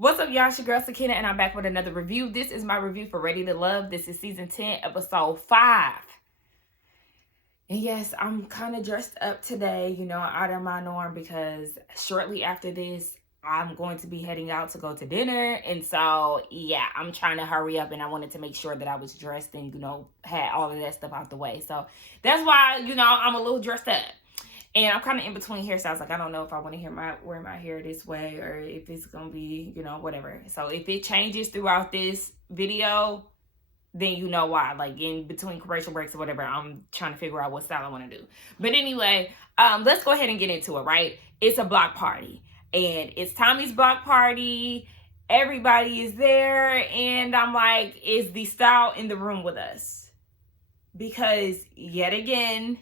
What's up, y'all? It's your girl Sakina, and I'm back with another review. This is my review for Ready to Love. This is season 10, episode 5. And yes, I'm kind of dressed up today, out of my norm, because shortly after this, I'm going to be heading out to go to dinner. And so, yeah, I'm trying to hurry up, and I wanted to make sure that I was dressed and, had all of that stuff out the way. So that's why, I'm a little dressed up. And I'm kind of in between hairstyles. Like, I don't know if I want to wear my hair this way or if it's going to be, whatever. So if it changes throughout this video, then you know why. Like, in between commercial breaks or whatever, I'm trying to figure out what style I want to do. But anyway, let's go ahead and get into it, right? It's a block party. And it's Tommy's block party. Everybody is there. And I'm like, is the style in the room with us? Because yet again...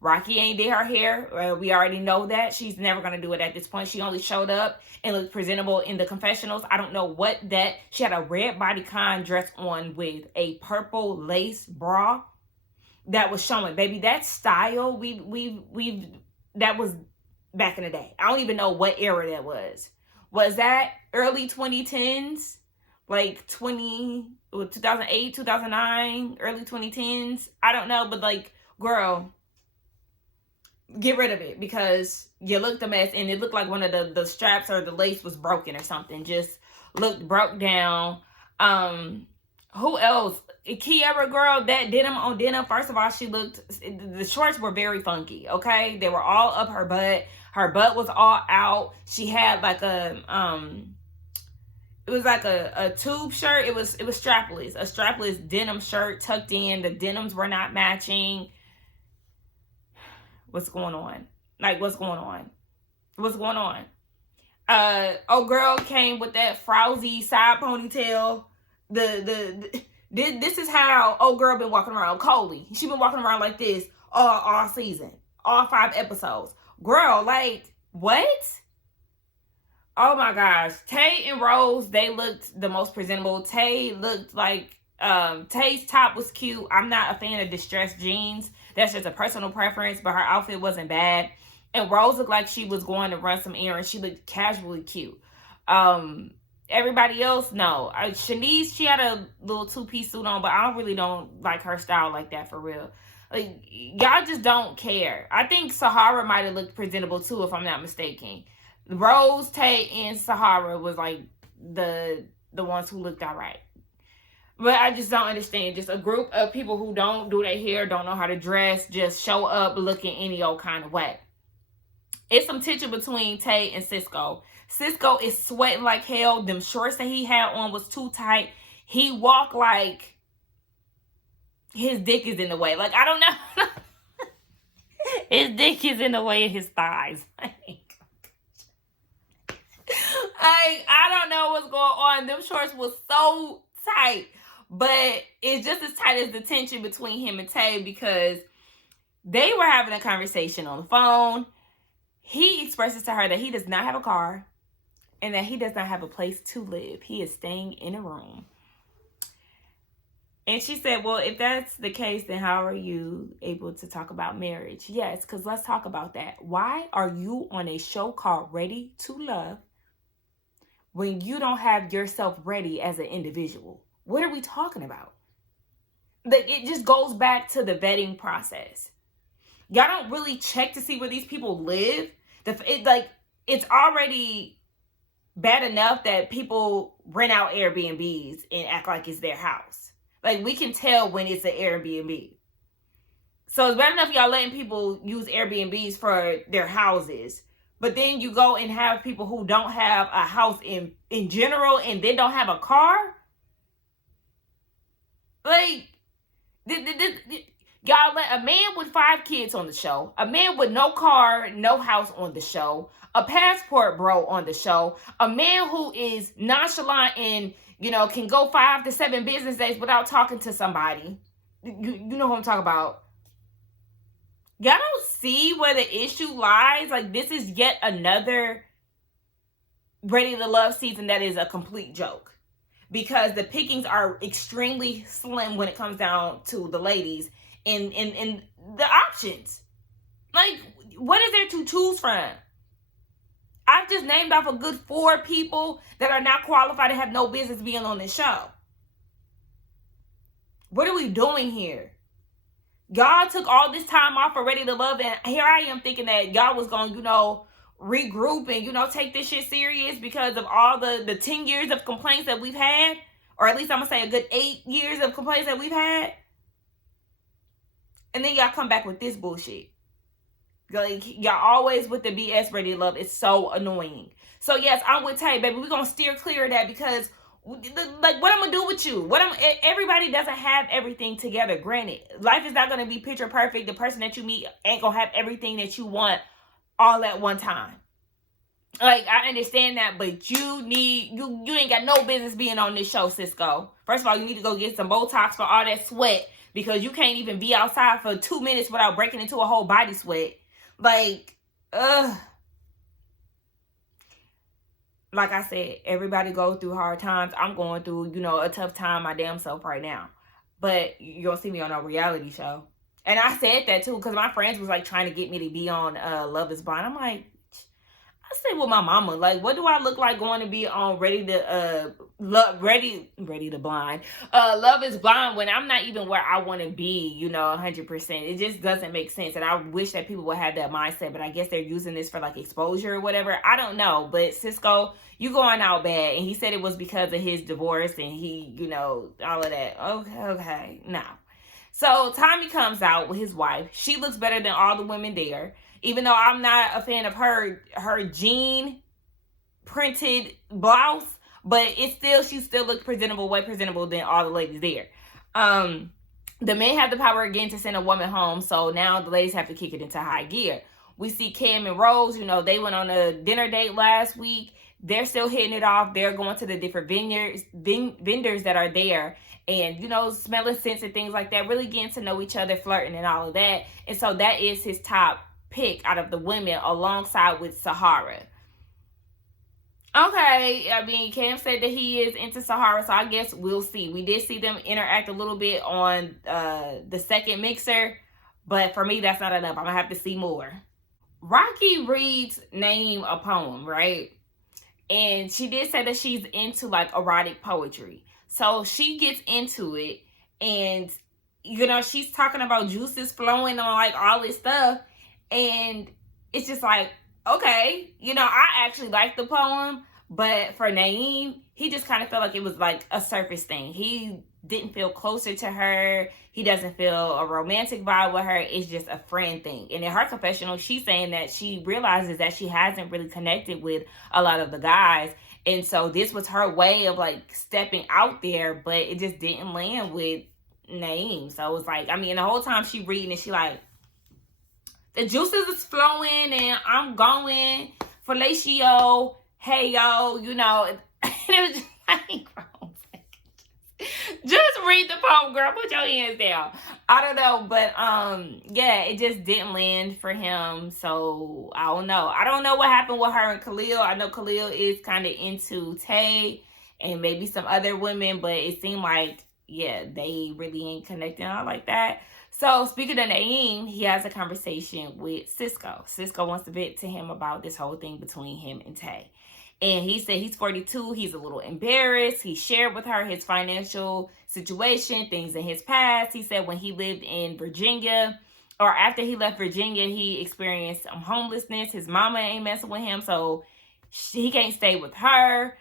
Rocky ain't did her hair. We already know that. She's never going to do it at this point. She only showed up and looked presentable in the confessionals. I don't know what that... She had a red bodycon dress on with a purple lace bra that was showing. Baby, that style, that was back in the day. I don't even know what era that was. Was that early 2010s? Like 2008, 2009, early 2010s? I don't know, but like, girl... Get rid of it because you looked a mess and it looked like one of the straps or the lace was broken or something. Just looked broke down. Who else? Kiara, girl, that denim on denim. First of all, the shorts were very funky, okay? They were all up her butt. Her butt was all out. She had like it was like a tube shirt. It was strapless. A strapless denim shirt tucked in. The denims were not matching. What's going on? Like, what's going on? What's going on? Old girl came with that frowsy side ponytail. This is how old girl been walking around. Coley. She been walking around like this all season. All 5 episodes. Girl, like, what? Oh my gosh. Tay and Rose, they looked the most presentable. Tay looked like, Tay's top was cute. I'm not a fan of distressed jeans. That's just a personal preference, but her outfit wasn't bad. And Rose looked like she was going to run some errands. She looked casually cute. Everybody else, no. Chenise, she had a little 2-piece suit on, but I really don't like her style like that for real. Like, y'all just don't care. I think Sahara might have looked presentable too, if I'm not mistaken. Rose, Tay, and Sahara was like the ones who looked all right. But I just don't understand. Just a group of people who don't do their hair, don't know how to dress, just show up looking any old kind of way. It's some tension between Tay and Cisco. Cisco is sweating like hell. Them shorts that he had on was too tight. He walked like his dick is in the way. Like, I don't know. His dick is in the way of his thighs. I don't know what's going on. Them shorts was so tight. But it's just as tight as the tension between him and Tay, because they were having a conversation on the phone. He expresses to her that he does not have a car and that he does not have a place to live. He is staying in a room. And she said, well, if that's the case, then how are you able to talk about marriage? Yes, because let's talk about that. Why are you on a show called Ready to Love when you don't have yourself ready as an individual? What are we talking about? Like, it just goes back to the vetting process. Y'all don't really check to see where these people live. It's already bad enough that people rent out Airbnbs and act like it's their house. Like, we can tell when it's an Airbnb. So it's bad enough y'all letting people use Airbnbs for their houses. But then you go and have people who don't have a house in general and then don't have a car. Like, y'all let a man with 5 kids on the show, a man with no car, no house on the show, a passport bro on the show, a man who is nonchalant and, can go 5 to 7 business days without talking to somebody. You know what I'm talking about. Y'all don't see where the issue lies. Like, this is yet another Ready to Love season that is a complete joke. Because the pickings are extremely slim when it comes down to the ladies and the options. Like, what is there to choose from? I've just named off a good 4 people that are not qualified and have no business being on this show. What are we doing here? Y'all took all this time off for Ready to Love, and here I am thinking that y'all was going to, regroup and, take this shit serious because of all the 10 years of complaints that we've had, or at least I'm going to say a good 8 years of complaints that we've had. And then y'all come back with this bullshit. Like, y'all always with the BS Ready to Love. It's so annoying. So, yes, I'm with Tay, baby. We're going to steer clear of that because, like, what I'm going to do with you? Everybody doesn't have everything together. Granted, life is not going to be picture perfect. The person that you meet ain't going to have everything that you want all at one time. Like, I understand that, but you ain't got no business being on this show, Cisco. First of all, you need to go get some Botox for all that sweat because you can't even be outside for 2 minutes without breaking into a whole body sweat. Like, like I said, everybody goes through hard times. I'm going through, a tough time my damn self right now. But you don't see me on a reality show. And I said that too, because my friends was like trying to get me to be on Love is Blind. I'm like, I stay with my mama. Like, what do I look like going to be on Ready to Blind? Love is Blind when I'm not even where I want to be, 100%. It just doesn't make sense. And I wish that people would have that mindset, but I guess they're using this for like exposure or whatever. I don't know. But Cisco, you going out bad. And he said it was because of his divorce and he, all of that. Okay. No. So Tommy comes out with his wife. She looks better than all the women there. Even though I'm not a fan of her jean printed blouse, but she still looks presentable, way presentable than all the ladies there. The men have the power again to send a woman home, so now the ladies have to kick it into high gear. We see Cam and Rose, they went on a dinner date last week. They're still hitting it off. They're going to the different vendors that are there. And, smelling scents and things like that, really getting to know each other, flirting and all of that. And so that is his top pick out of the women alongside with Sahara. Okay, I mean, Cam said that he is into Sahara, so I guess we'll see. We did see them interact a little bit on the second mixer, but for me, that's not enough. I'm going to have to see more. Rocky reads Naeem a poem, right? And she did say that she's into, like, erotic poetry. So she gets into it, and, she's talking about juices flowing on, like, all this stuff. And it's just like, okay, I actually like the poem, but for Naeem, he just kind of felt like it was like a surface thing. He didn't feel closer to her. He doesn't feel a romantic vibe with her. It's just a friend thing. And in her confessional, she's saying that she realizes that she hasn't really connected with a lot of the guys. And so this was her way of like stepping out there, but it just didn't land with Naeem. So it was like, I mean, the whole time she reading it, she like, the juices is flowing and I'm going fellatio, hey yo, and it was just like, just read the poem, girl. Put your hands down. I don't know, but yeah, it just didn't land for him. So I don't know. I don't know what happened with her and Khalil. I know Khalil is kind of into Tay and maybe some other women, but it seemed like, yeah, they really ain't connecting out like that. So speaking of Naeem, he has a conversation with Cisco. Cisco wants to vent to him about this whole thing between him and Tay. And he said he's 42. He's a little embarrassed. He shared with her his financial situation, things in his past. He said when he lived in Virginia, or after he left Virginia, he experienced some homelessness. His mama ain't messing with him, so he can't stay with her.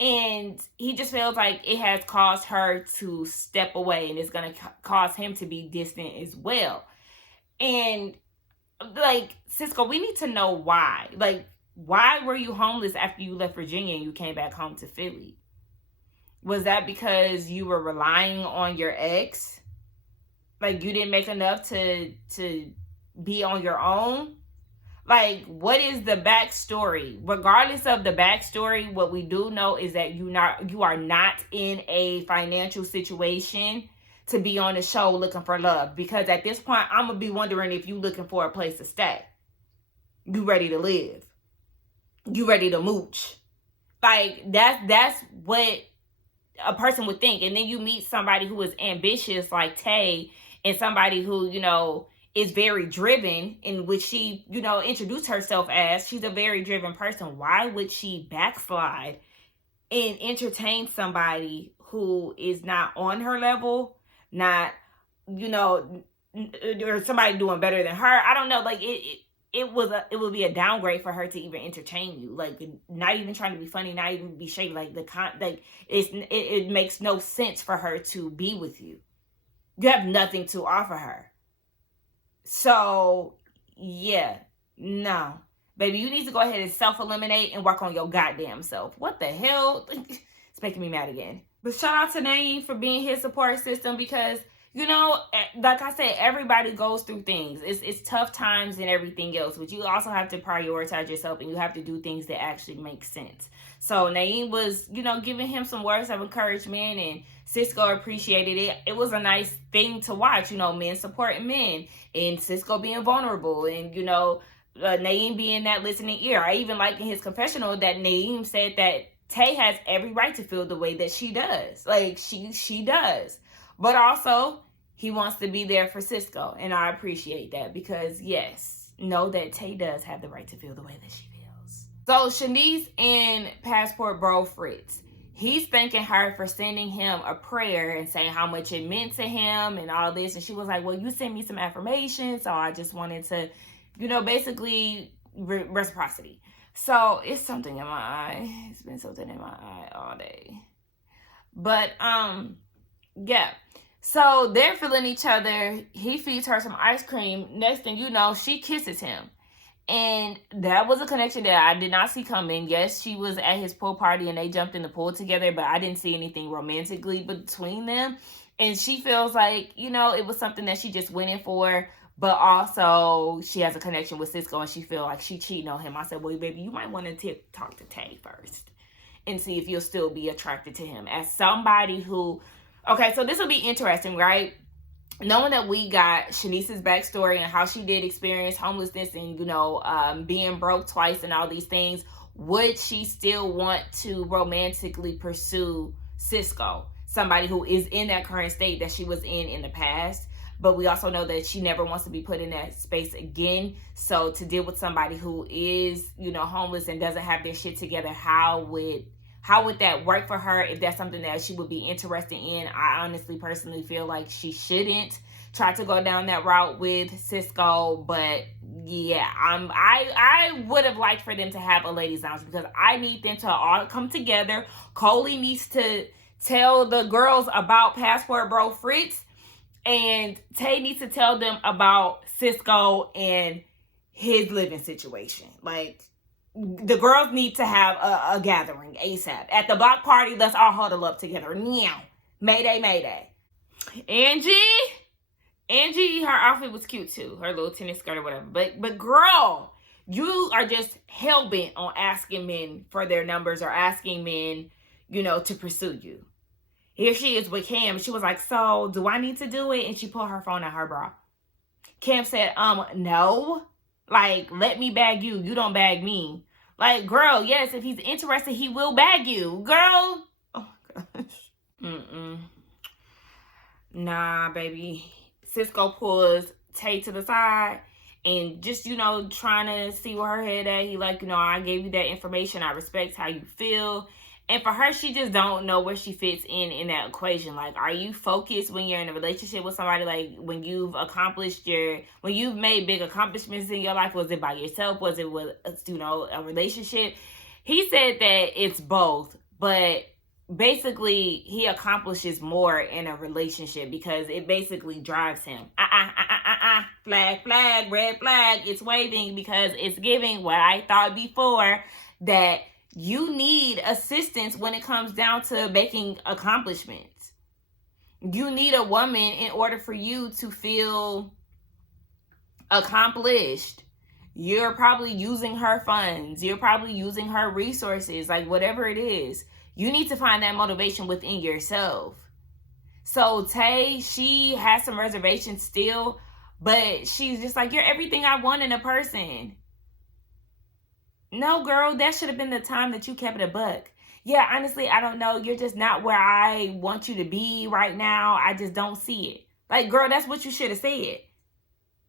And he just feels like it has caused her to step away, and it's going to cause him to be distant as well. And, like, Cisco, we need to know why. Like, why were you homeless after you left Virginia and you came back home to Philly? Was that because you were relying on your ex? Like, you didn't make enough to be on your own? Like, what is the backstory? Regardless of the backstory, what we do know is that you are not in a financial situation to be on the show looking for love. Because at this point, I'm going to be wondering if you looking for a place to stay. You ready to live. You ready to mooch. Like, that's what a person would think. And then you meet somebody who is ambitious like Tay, and somebody who, is very driven, in which she, you know, introduced herself as. She's a very driven person. Why would she backslide and entertain somebody who is not on her level, not, you know, or somebody doing better than her? I don't know. Like, it would be a downgrade for her to even entertain you. Like, not even trying to be funny, not even be shady. Like, it makes no sense for her to be with you. You have nothing to offer her. So, yeah, no. Baby, you need to go ahead and self-eliminate and work on your goddamn self. What the hell? It's making me mad again. But shout out to Naeem for being his support system, because, you know, like I said, everybody goes through things. It's tough times and everything else, but you also have to prioritize yourself, and you have to do things that actually make sense. So Naeem was, you know, giving him some words of encouragement, and Cisco appreciated it. It was a nice thing to watch, you know, men supporting men, and Cisco being vulnerable, and, you know, Naeem being that listening ear. I even like in his confessional that Naeem said that Tay has every right to feel the way that she does. Like, she does. But also, he wants to be there for Cisco, and I appreciate that, because, yes, know that Tay does have the right to feel the way that she feels. So, Chenise and Passport Bro Fritz, he's thanking her for sending him a prayer and saying how much it meant to him and all this. And she was like, well, you sent me some affirmation, so I just wanted to, you know, basically reciprocity. So it's something in my eye. It's been something in my eye all day. But, yeah. So they're feeling each other. He feeds her some ice cream. Next thing you know, she kisses him. And that was a connection that I did not see coming. Yes, she was at his pool party and they jumped in the pool together, but I didn't see anything romantically between them. And she feels like, you know, it was something that she just went in for. But also, she has a connection with Cisco, and she feel like she cheating on him. I said, well, baby, you might want to talk to Tay first and see if you'll still be attracted to him. As somebody who, okay, so this will be interesting, right? Knowing that we got Chenise's backstory and how she did experience homelessness and, you know, being broke twice and all these things, would she still want to romantically pursue Cisco? Somebody who is in that current state that she was in the past. But we also know that she never wants to be put in that space again. So to deal with somebody who is, you know, homeless and doesn't have their shit together, how would that work for her? If that's something that she would be interested in, I honestly personally feel like she shouldn't try to go down that route with Cisco. But yeah, I would have liked for them to have a ladies' lounge, because I need them to all come together. Coley needs to tell the girls about Passport Bro Fritz, and Tay needs to tell them about Cisco and his living situation. Like, the girls need to have a gathering ASAP. At the block party, let's all huddle up together. Meow. Mayday, mayday. Angie, her outfit was cute too. Her little tennis skirt or whatever. But girl, you are just hell-bent on asking men for their numbers, or asking men, you know, to pursue you. Here she is with Cam. She was like, so do I need to do it? And she pulled her phone out her bra. Cam said, no. Like, let me bag you. You don't bag me. Like, girl, yes, if he's interested, he will bag you. Girl. Oh, gosh. Nah, baby. Cisco pulls Tay to the side and just, you know, trying to see where her head at. He like, you know, I gave you that information. I respect how you feel. And for her, she just don't know where she fits in that equation. Like, are you focused when you're in a relationship with somebody? Like, when you've made big accomplishments in your life, was it by yourself? Was it with, you know, a relationship? He said that it's both, but basically he accomplishes more in a relationship because it basically drives him. Flag, red flag. It's waving, because it's giving what I thought before, that you need assistance when it comes down to making accomplishments. You need a woman in order for you to feel accomplished. You're probably using her funds. You're probably using her resources, like whatever it is. You need to find that motivation within yourself. So Tay, she has some reservations still, but she's just like, you're everything I want in a person. No, girl, that should have been the time that you kept it a buck. Yeah, honestly, I don't know. You're just not where I want you to be right now. I just don't see it. Like, girl, that's what you should have said.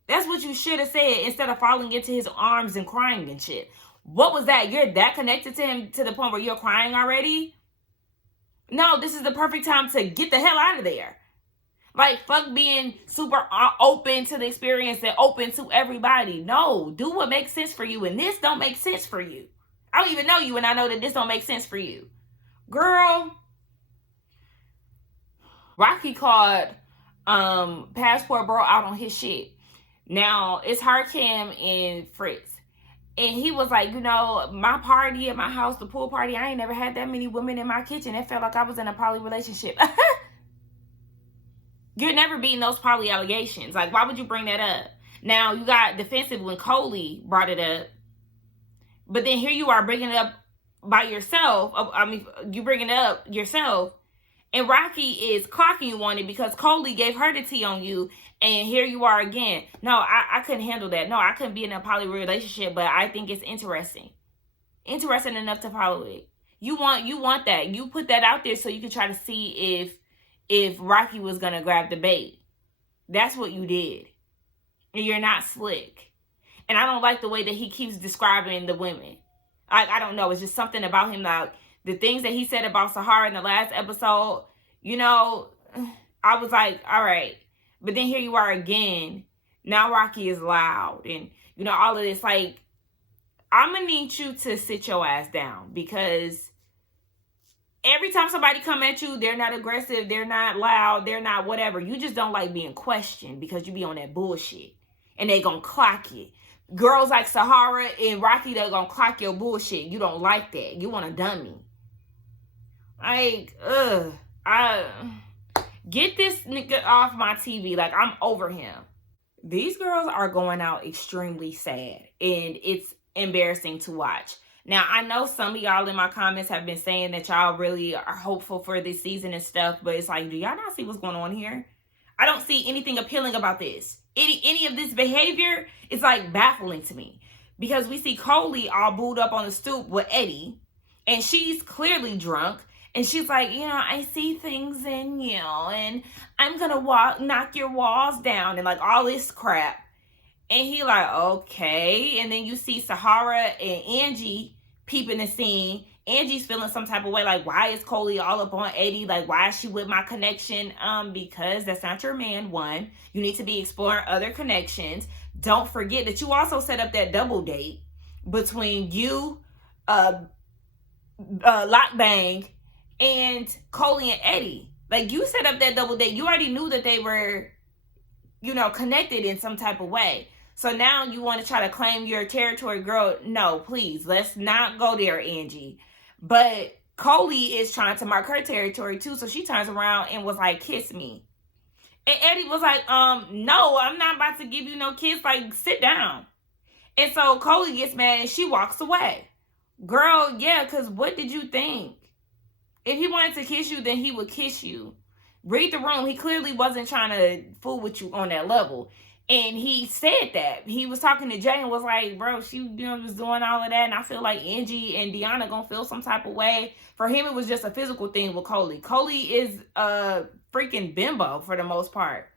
That's what you should have said instead of falling into his arms and crying and shit. What was that? You're that connected to him to the point where you're crying already? No, this is the perfect time to get the hell out of there. Like, fuck being super open to the experience and open to everybody. No, do what makes sense for you. And this don't make sense for you. I don't even know you, and I know that this don't make sense for you. Girl, Rocky called Passport Bro out on his shit. Now, it's her, Cam, and Fritz. And he was like, you know, my party at my house, the pool party, I ain't never had that many women in my kitchen. It felt like I was in a poly relationship. You're never beating those poly allegations. Like, why would you bring that up? Now, you got defensive when Coley brought it up. But then here you are bringing it up by yourself. I mean, you bringing it up yourself. And Rocky is clocking you on it because Coley gave her the tea on you. And here you are again. No, I couldn't handle that. No, I couldn't be in a poly relationship. But I think it's interesting. Interesting enough to follow it. You want that. You put that out there so you can try to see if Rocky was going to grab the bait. That's what you did. And you're not slick. And I don't like the way that he keeps describing the women. I don't know. It's just something about him. Like, the things that he said about Sahara in the last episode, you know, I was like, all right. But then here you are again. Now Rocky is loud. And, you know, all of this. Like, I'm going to need you to sit your ass down. Because every time somebody come at you, they're not aggressive, they're not loud, they're not whatever. You just don't like being questioned because you be on that bullshit. And they gonna clock it. Girls like Sahara and Rocky, they're gonna clock your bullshit. You don't like that. You want a dummy. Like, get this nigga off my TV. Like, I'm over him. These girls are going out extremely sad. And it's embarrassing to watch. Now, I know some of y'all in my comments have been saying that y'all really are hopeful for this season and stuff, but it's like, do y'all not see what's going on here? I don't see anything appealing about this. Any of this behavior is like baffling to me. Because we see Coley all booed up on the stoop with Eddie, and she's clearly drunk, and she's like, you know, I see things in you, and I'm gonna knock your walls down, and like all this crap. And he like, okay. And then you see Sahara and Angie peeping the scene. Angie's feeling some type of way, like, why is Coley all up on Eddie? Like, why is she with my connection? Because that's not your man, one. You need to be exploring other connections. Don't forget that you also set up that double date between you, Lockbang, and Coley and Eddie. Like, you set up that double date. You already knew that they were, you know, connected in some type of way. So now you want to try to claim your territory, girl. No, please. Let's not go there, Angie. But Coley is trying to mark her territory too. So she turns around and was like, kiss me. And Eddie was like, no, I'm not about to give you no kiss. Like, sit down. And so Coley gets mad and she walks away. Girl, yeah, because what did you think? If he wanted to kiss you, then he would kiss you. Read the room. He clearly wasn't trying to fool with you on that level. And he said that. He was talking to Jay and was like, bro, she, you know, was doing all of that. And I feel like Angie and Deanna gonna feel some type of way. For him, it was just a physical thing with Coley. Coley is a freaking bimbo for the most part.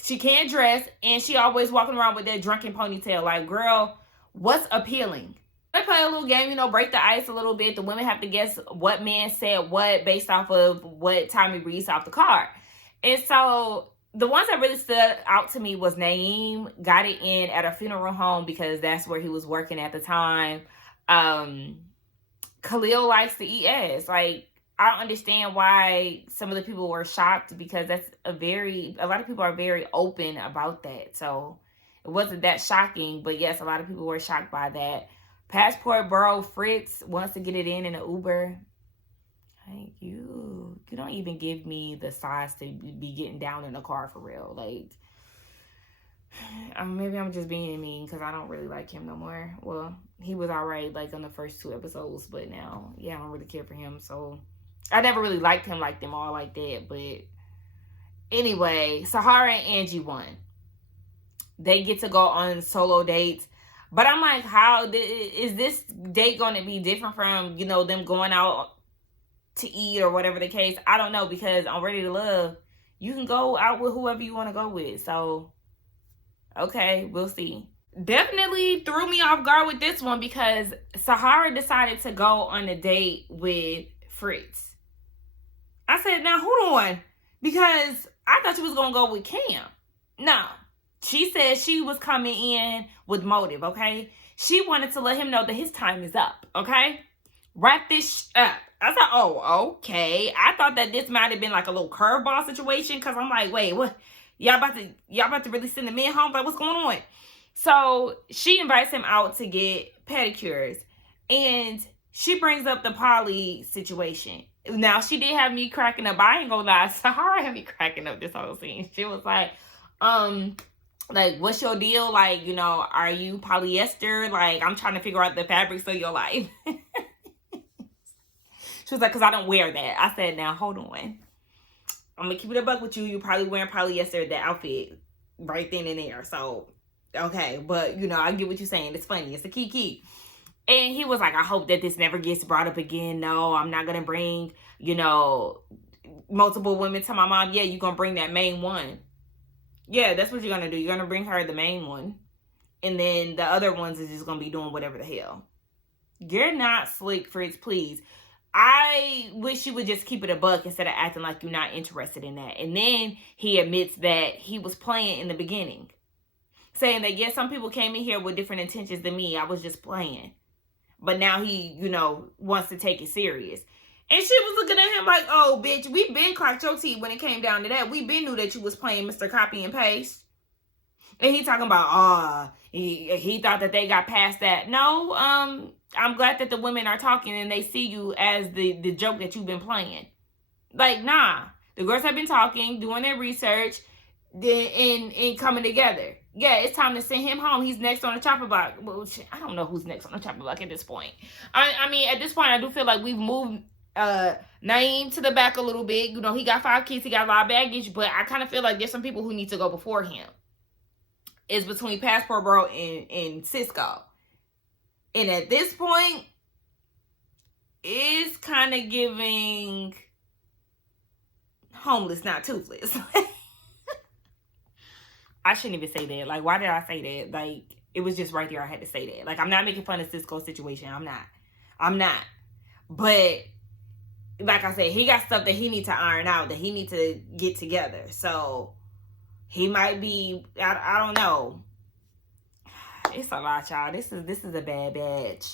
She can't dress, and she always walking around with that drunken ponytail. Like, girl, what's appealing? They play a little game, you know, break the ice a little bit. The women have to guess what man said what based off of what Tommy reads off the card. And so the ones that really stood out to me was Naeem got it in at a funeral home because that's where he was working at the time. Khalil likes to eat ass. Like, I don't understand why some of the people were shocked because that's a lot of people are very open about that. So it wasn't that shocking, but yes, a lot of people were shocked by that. Passport Bro Fritz wants to get it in an Uber. Like, you don't even give me the size to be getting down in the car for real. Like, maybe I'm just being mean because I don't really like him no more. Well, he was alright like on the first 2 episodes, but now, yeah, I don't really care for him. So I never really liked him like them all like that. But anyway, Sahara and Angie won. They get to go on solo dates. But I'm like, how is this date going to be different from, you know, them going out to eat or whatever the case? I don't know, because on Ready to Love, you can go out with whoever you want to go with. So, Okay, we'll see. Definitely threw me off guard with this one because Sahara decided to go on a date with Fritz. I said, now hold on, because I thought she was going to go with Cam. No, she said she was coming in with motive, okay? She wanted to let him know that his time is up, okay? Wrap this up. I said, oh, okay. I thought that this might have been like a little curveball situation, because I'm like, wait, what? Y'all about to really send the men home? Like, what's going on? So she invites him out to get pedicures, and she brings up the poly situation. Now, she did have me cracking up. I ain't gonna lie. Sahara had me cracking up this whole scene. She was like, what's your deal? Like, you know, are you polyester? Like, I'm trying to figure out the fabrics of your life. She was like, because I don't wear that. I said, now, hold on. I'm going to keep it a buck with you. You're probably wearing polyester, the outfit, right then and there. So, okay. But, you know, I get what you're saying. It's funny. It's a key. And he was like, I hope that this never gets brought up again. No, I'm not going to bring, you know, multiple women to my mom. Yeah, you're going to bring that main one. Yeah, that's what you're going to do. You're going to bring her the main one. And then the other ones is just going to be doing whatever the hell. You're not slick, Fritz, please. I wish you would just keep it a buck instead of acting like you're not interested in that. And then he admits that he was playing in the beginning. Saying that, yes, some people came in here with different intentions than me. I was just playing. But now he, you know, wants to take it serious. And she was looking at him like, oh, bitch, we been clocked your teeth when it came down to that. We been knew that you was playing Mr. Copy and Paste. And he talking about, he thought that they got past that. No, I'm glad that the women are talking and they see you as the joke that you've been playing. Like, nah. The girls have been talking, doing their research, and coming together. Yeah, it's time to send him home. He's next on the chopper block. Well, I don't know who's next on the chopper block at this point. I mean, at this point, I do feel like we've moved Naeem to the back a little bit. You know, he got 5 kids. He got a lot of baggage. But I kind of feel like there's some people who need to go before him. It's between Passport Bro and Cisco. And at this point, it's kind of giving homeless, not toothless. I shouldn't even say that. Like, why did I say that? Like, it was just right there. I had to say that. Like, I'm not making fun of Cisco's situation. I'm not. But, like I said, he got stuff that he needs to iron out, that he needs to get together. So, he might be, I don't know. It's a lot, y'all. This is a bad batch.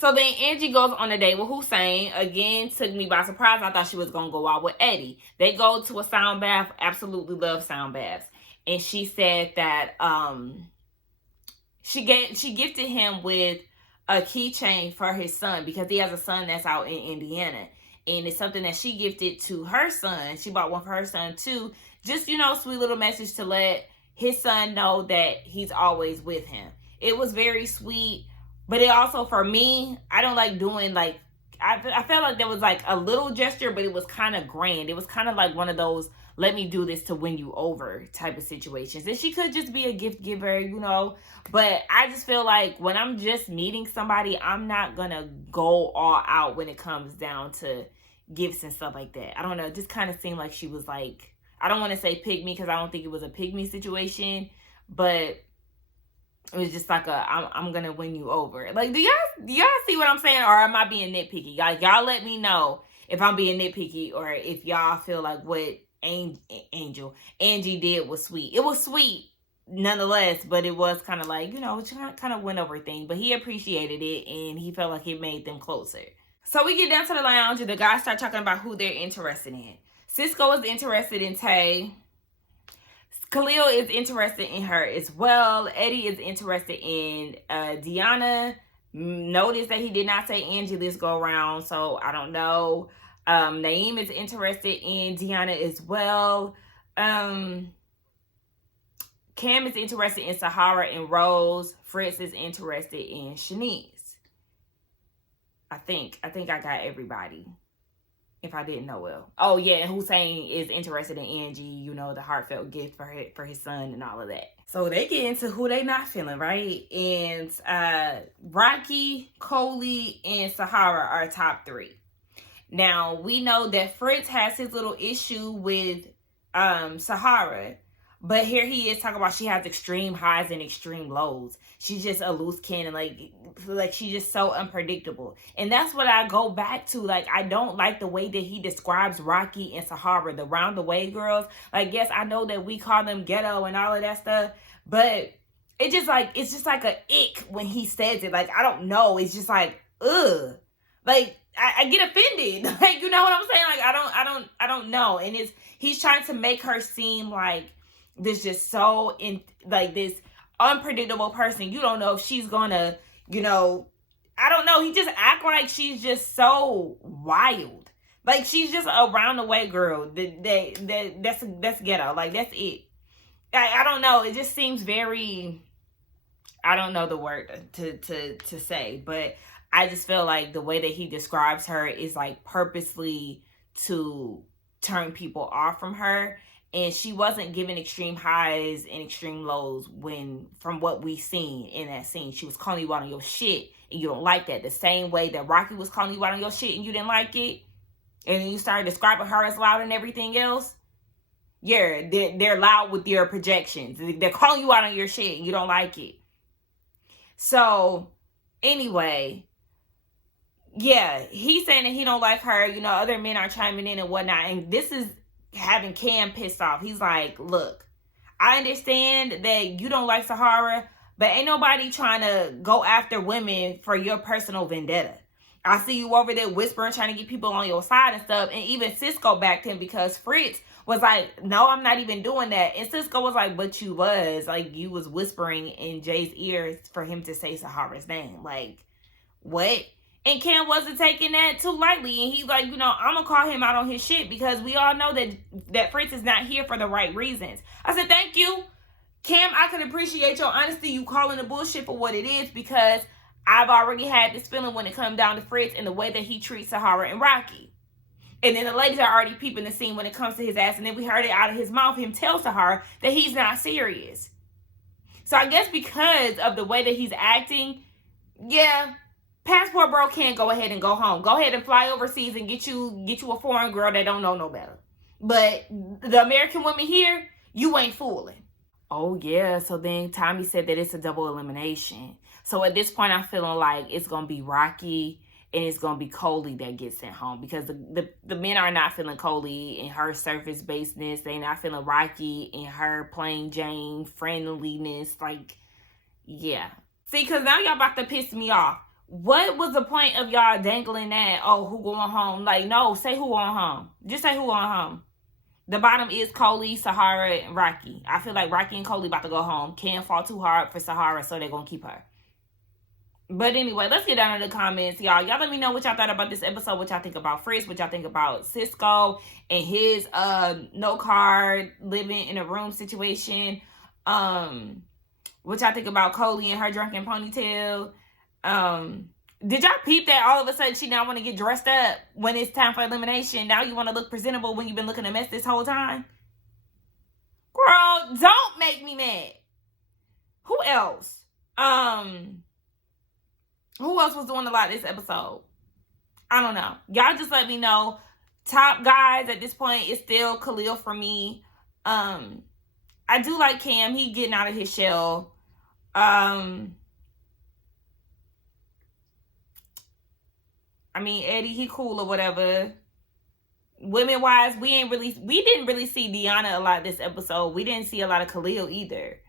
So then Angie goes on a date with Hussein. Again, took me by surprise. I thought she was going to go out with Eddie. They go to a sound bath. Absolutely love sound baths. And she said that she gifted him with a keychain for his son because he has a son that's out in Indiana. And it's something that she gifted to her son. She bought one for her son too. Just, you know, sweet little message to let his son know that he's always with him. It was very sweet. But it also, for me, I don't like doing like, I felt like there was like a little gesture, but it was kind of grand. It was kind of like one of those, let me do this to win you over type of situations. And she could just be a gift giver, you know. But I just feel like when I'm just meeting somebody, I'm not going to go all out when it comes down to gifts and stuff like that. I don't know. It just kind of seemed like she was like, I don't want to say pick me because I don't think it was a pick me situation. But it was just like I'm going to win you over. Like, do y'all see what I'm saying? Or am I being nitpicky? Y'all let me know if I'm being nitpicky or if y'all feel like what Angie did was sweet. It was sweet nonetheless, but it was kind of like, you know, it kind of went over thing. But he appreciated it and he felt like it made them closer. So we get down to the lounge and the guys start talking about who they're interested in. Cisco is interested in Tay. Khalil is interested in her as well. Eddie is interested in Deanna. Notice that he did not say Angie this go around, so I don't know. Naeem is interested in Deanna as well. Cam is interested in Sahara and Rose. Fritz is interested in Chenise. I think I got everybody. If I didn't know well. Oh, yeah, and Hussein is interested in Angie, you know, the heartfelt gift for his son and all of that. So they get into who they not feeling, right? And Rocky, Coley, and Sahara are top 3. Now, we know that Fritz has his little issue with Sahara, But here he is talking about she has extreme highs and extreme lows. She's just a loose cannon. Like she's just so unpredictable. And that's what I go back to. Like, I don't like the way that he describes Rocky and Sahara, the round the way girls. Like, yes, I know that we call them ghetto and all of that stuff, but it's just like a ick when he says it. Like, I don't know. It's just like, ugh. Like, I get offended. Like, you know what I'm saying? Like, I don't know. And he's trying to make her seem like this just so like this unpredictable person. You don't know if she's gonna, I don't know. He just act like she's just so wild. Like, she's just a round the way girl. That's ghetto. Like, that's it. I don't know. It just seems very, I don't know the word to say, but I just feel like the way that he describes her is like purposely to turn people off from her. And she wasn't giving extreme highs and extreme lows from what we seen in that scene. She was calling you out on your shit and you don't like that. The same way that Rocky was calling you out on your shit and you didn't like it. And you started describing her as loud and everything else. Yeah, they're loud with your projections. They're calling you out on your shit and you don't like it. So, anyway, yeah, he's saying that he don't like her. Other men are chiming in and whatnot. And this is having Cam pissed off. He's like, look, I understand that you don't like Sahara, but ain't nobody trying to go after women for your personal vendetta. I see you over there whispering, trying to get people on your side and stuff. And even Cisco backed him because Fritz was like, no, I'm not even doing that. And Cisco was like, but you was. Like, you was whispering in Jay's ears for him to say Sahara's name. Like, what? And Cam wasn't taking that too lightly. And he's like, I'm going to call him out on his shit because we all know that Fritz is not here for the right reasons. I said, thank you. Cam, I can appreciate your honesty. You calling the bullshit for what it is, because I've already had this feeling when it comes down to Fritz and the way that he treats Sahara and Rocky. And then the ladies are already peeping the scene when it comes to his ass. And then we heard it out of his mouth, him tell Sahara that he's not serious. So I guess because of the way that he's acting, yeah, Passport Bro can't go ahead and go home. Go ahead and fly overseas and get you a foreign girl that don't know no better. But the American women here, you ain't fooling. Oh, yeah. So then Tommy said that it's a double elimination. So at this point, I'm feeling like it's going to be Rocky and it's going to be Coley that gets sent home, because the men are not feeling Coley and her surface basedness. They not feeling Rocky and her plain Jane friendliness. Like, yeah. See, because now y'all about to piss me off. What was the point of y'all dangling that, oh, who going home? Like, no, say who going home. Just say who going home. The bottom is Coley, Sahara, and Rocky. I feel like Rocky and Coley about to go home. Can't fall too hard for Sahara, so they're going to keep her. But anyway, let's get down to the comments, y'all. Y'all let me know what y'all thought about this episode, what y'all think about Fritz, what y'all think about Cisco and his no card living in a room situation. What y'all think about Coley and her drunken ponytail. Did y'all peep that all of a sudden she now want to get dressed up when it's time for elimination? Now you want to look presentable when you've been looking a mess this whole time? Girl, don't make me mad. Who else? Who else was doing a lot this episode? I don't know. Y'all just let me know. Top guys at this point is still Khalil for me. I do like Cam. He getting out of his shell. I mean, Eddie, he cool or whatever. Women wise, we didn't really see Deanna a lot this episode. We didn't see a lot of Khalil either.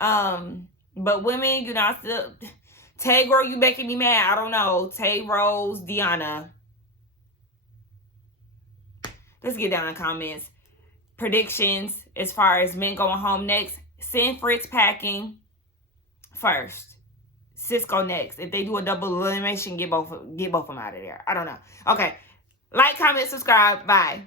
But women, I still, Tay, girl, you making me mad. I don't know. Tay, Rose, Deanna. Let's get down in the comments. Predictions as far as men going home next. Send Fritz packing first. Cisco next. If they do a double elimination, get both of them out of there. I don't know. Okay. Like, comment, subscribe. Bye.